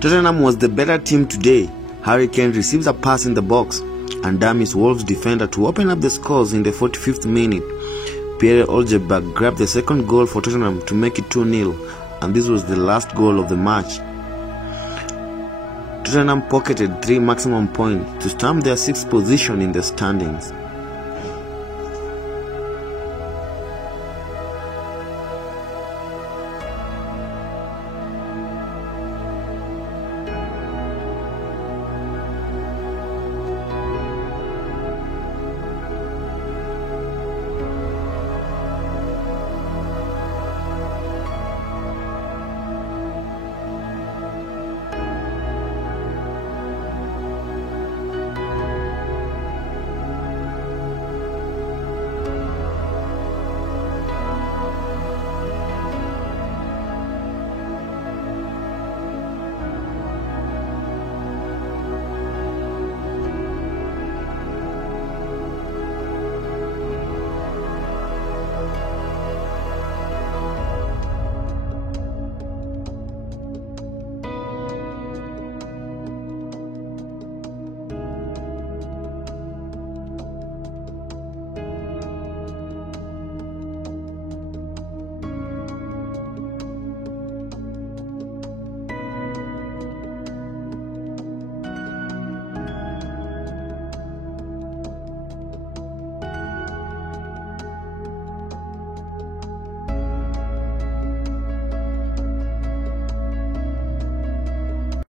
Tottenham was the better team today. Harry Kane receives a pass in the box and dummies Wolves defender to open up the scores in the 45th minute. Pierre Oljeberg grabbed the second goal for Tottenham to make it 2-0, and this was the last goal of the match. Tottenham pocketed 3 maximum points to stamp their 6th position in the standings.